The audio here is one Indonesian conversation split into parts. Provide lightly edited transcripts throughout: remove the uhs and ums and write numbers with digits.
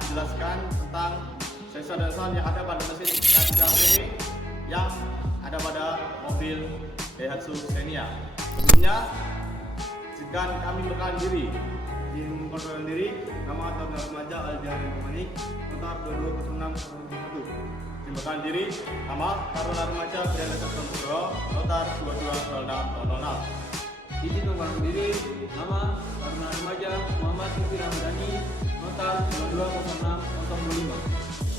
menjelaskan tentang sensor-sensor yang ada pada mesin K3V yang ada pada mobil Daihatsu Xenia. Sebelumnya, segan kami perkenalkan diri. Izin perkenalkan diri, nama atau remaja Aldian Manik, notar 2206 Perkenalkan diri, nama Taruna Remaja Brianda September, notar 2206. Izin perkenalkan diri, nama Taruna Remaja Muhammad Fikri Ramadhani, notar 2206-025.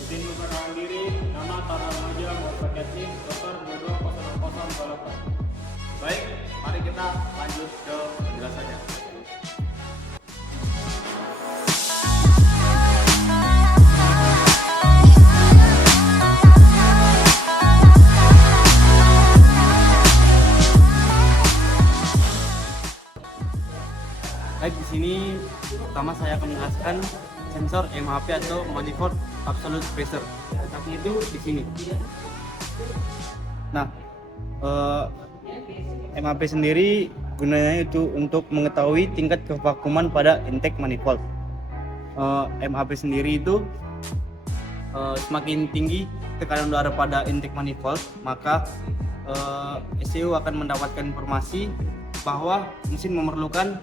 Izin perkenalkan diri, nama Taruna Remaja Muhammad Yasin, notar 2206-028. Baik, mari kita lanjut ke penjelasannya. Baik, di sini pertama saya akan menjelaskan sensor MHP atau Manifold Absolute Pressure. Letaknya itu di sini. Nah, MHP sendiri gunanya itu untuk mengetahui tingkat kevakuman pada intake manifold. MHP sendiri itu semakin tinggi tekanan udara pada intake manifold, maka ECU akan mendapatkan informasi bahwa mesin memerlukan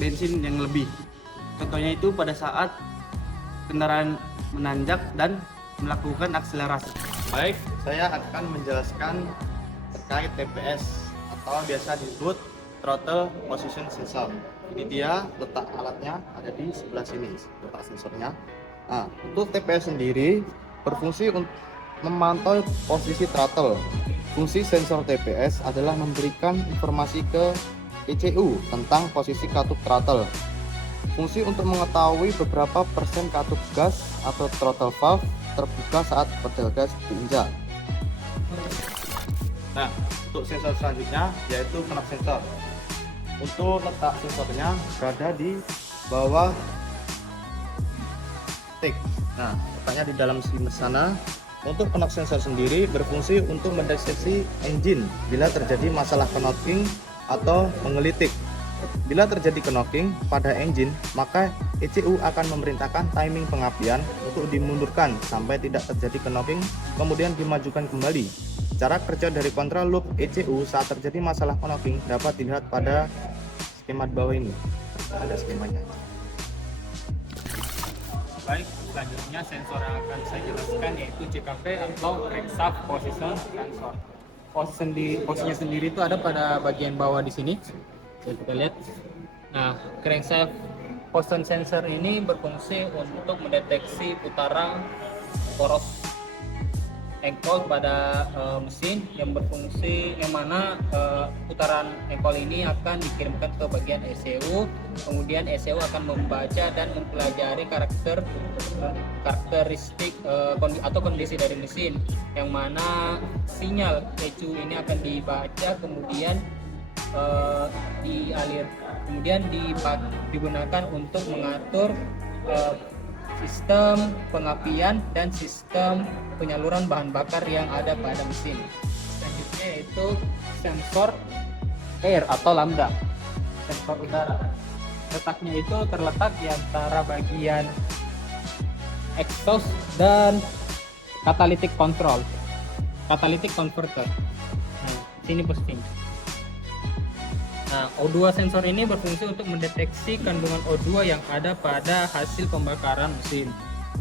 bensin yang lebih. Contohnya itu pada saat kendaraan menanjak dan melakukan akselerasi. Baik, saya akan menjelaskan terkait TPS atau biasa disebut Throttle Position Sensor. Ini dia letak alatnya ada di sebelah sini, letak sensornya. Nah, untuk TPS sendiri berfungsi untuk memantau posisi throttle. Fungsi sensor TPS adalah memberikan informasi ke ECU tentang posisi katup throttle. Fungsi untuk mengetahui beberapa persen katup gas atau throttle valve terbuka saat pedal gas diinjak. Nah, untuk sensor selanjutnya yaitu knock sensor. Untuk letak sensornya berada di bawah stick. Nah, letaknya di dalam sini sana. Untuk knock sensor sendiri berfungsi untuk mendeteksi engine bila terjadi masalah knocking atau mengelitik. Bila terjadi knocking pada engine, maka ECU akan memerintahkan timing pengapian untuk dimundurkan sampai tidak terjadi knocking, kemudian dimajukan kembali. Cara kerja dari kontrol loop ECU saat terjadi masalah knocking dapat dilihat pada skema di bawah ini. Ada skemanya. Baik, selanjutnya sensor yang akan saya jelaskan yaitu CKP atau Crankshaft Position Sensor. Posisinya sendiri itu ada pada bagian bawah di sini. Bisa kita lihat. Nah, Crankshaft Position Sensor ini berfungsi untuk mendeteksi putaran poros engkol pada mesin yang mana putaran engkol ini akan dikirimkan ke bagian ECU, kemudian ECU akan membaca dan mempelajari karakteristik atau kondisi dari mesin, yang mana sinyal ECU ini akan dibaca kemudian digunakan untuk mengatur sistem pengapian dan sistem penyaluran bahan bakar yang ada pada mesin. Selanjutnya yaitu sensor air atau lambda, sensor udara. Letaknya itu terletak di antara bagian exhaust dan catalytic converter. Nah, sini posisinya. Nah, O2 sensor ini berfungsi untuk mendeteksi kandungan O2 yang ada pada hasil pembakaran mesin.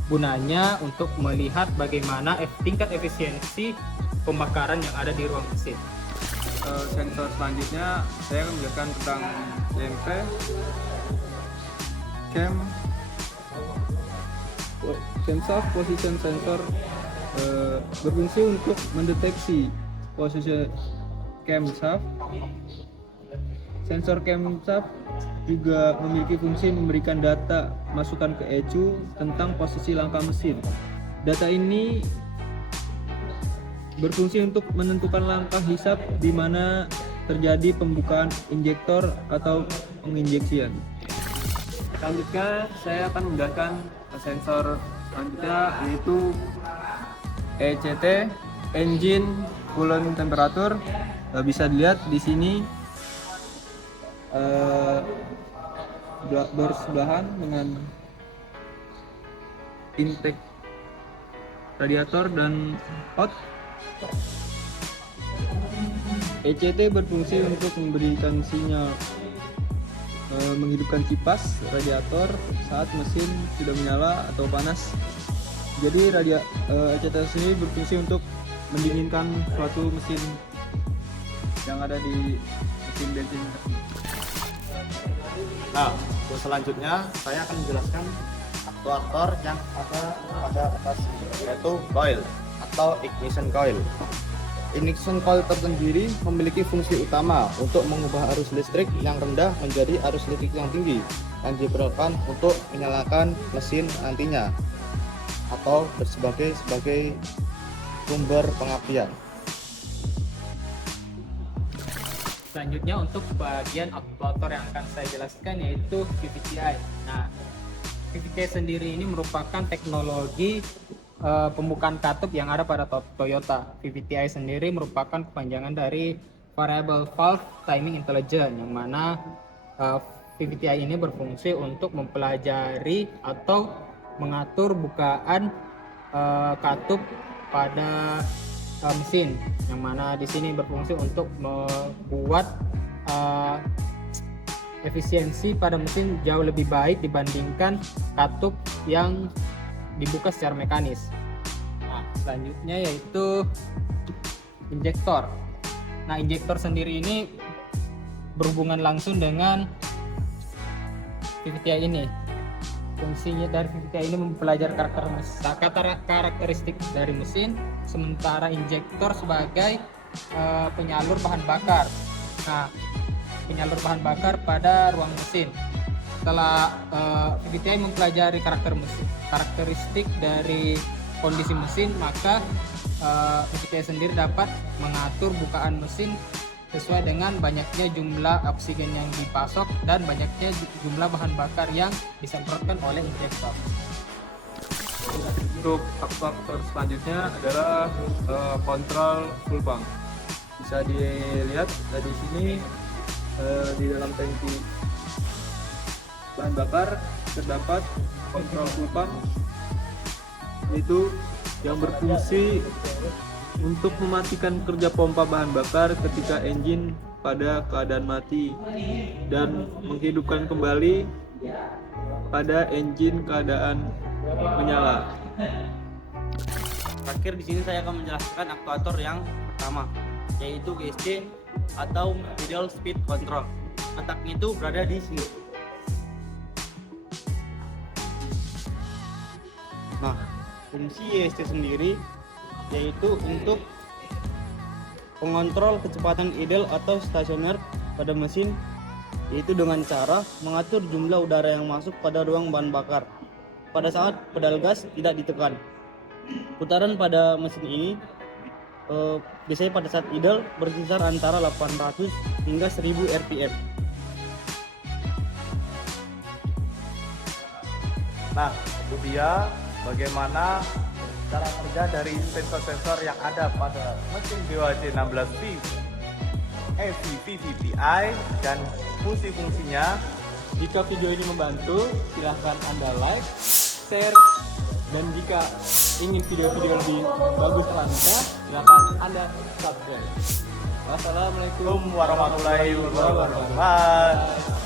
Gunanya untuk melihat bagaimana tingkat efisiensi pembakaran yang ada di ruang mesin. Sensor selanjutnya saya akan menjelaskan tentang CMP, cam, Crankshaft Position Sensor berfungsi untuk mendeteksi posisi camshaft. Sensor camshaft juga memiliki fungsi memberikan data masukan ke ECU tentang posisi langkah mesin. Data ini berfungsi untuk menentukan langkah hisap di mana terjadi pembukaan injektor atau penginjeksian. Selanjutnya saya akan menjelaskan sensor selanjutnya yaitu ECT, Engine Coolant Temperature. Bisa dilihat di sini bersebelahan dengan intake radiator dan hot. ECT berfungsi untuk memberikan sinyal menghidupkan kipas radiator saat mesin sudah menyala atau panas. Jadi ECT sendiri berfungsi untuk mendinginkan suatu mesin yang ada di mesin bensin. Nah, untuk selanjutnya saya akan menjelaskan aktuator yang ada pada atas ini, yaitu coil atau ignition coil. Ignition coil tersendiri memiliki fungsi utama untuk mengubah arus listrik yang rendah menjadi arus listrik yang tinggi yang diperlukan untuk menyalakan mesin nantinya atau sebagai sumber pengapian. Selanjutnya untuk bagian aktuator yang akan saya jelaskan yaitu VVTi. Nah, VVTi sendiri ini merupakan teknologi pembukaan katup yang ada pada Toyota. VVTi sendiri merupakan kepanjangan dari Variable Valve Timing Intelligence, yang mana VVTi ini berfungsi untuk mempelajari atau mengatur bukaan katup pada mesin, yang mana di sini berfungsi untuk membuat efisiensi pada mesin jauh lebih baik dibandingkan katup yang dibuka secara mekanis. Nah, selanjutnya yaitu injektor. Nah, injektor sendiri ini berhubungan langsung dengan VVTi ini. Fungsinya dari VVTi ini mempelajari karakteristik dari mesin, sementara injektor sebagai penyalur bahan bakar. Nah, penyalur bahan bakar pada ruang mesin. Setelah VVTi mempelajari karakteristik dari kondisi mesin, maka VVTi sendiri dapat mengatur bukaan mesin sesuai dengan banyaknya jumlah oksigen yang dipasok dan banyaknya jumlah bahan bakar yang disemprotkan oleh injektor. Untuk faktor selanjutnya adalah kontrol fuel pump. Bisa dilihat dari sini di dalam tangki bahan bakar terdapat kontrol fuel pump, yaitu yang berfungsi untuk mematikan kerja pompa bahan bakar ketika engine pada keadaan mati dan menghidupkan kembali pada engine keadaan menyala. Terakhir di sini saya akan menjelaskan aktuator yang pertama, yaitu GSC atau Idle Speed Control. Letaknya itu berada di sini. Nah, fungsi GSC sendiri yaitu untuk pengontrol kecepatan idle atau stasioner pada mesin, yaitu dengan cara mengatur jumlah udara yang masuk pada ruang bahan bakar pada saat pedal gas tidak ditekan. Putaran pada mesin ini biasanya pada saat idle berkisar antara 800 hingga 1000 rpm. Nah, itu dia bagaimana cara kerja dari sensor-sensor yang ada pada mesin BWC 16V VVTi dan fungsi-fungsinya. Jika video ini membantu, silahkan Anda like, share, dan jika ingin video-video lebih bagus lainnya, silahkan Anda subscribe. Wassalamualaikum Warahmatullahi wabarakatuh.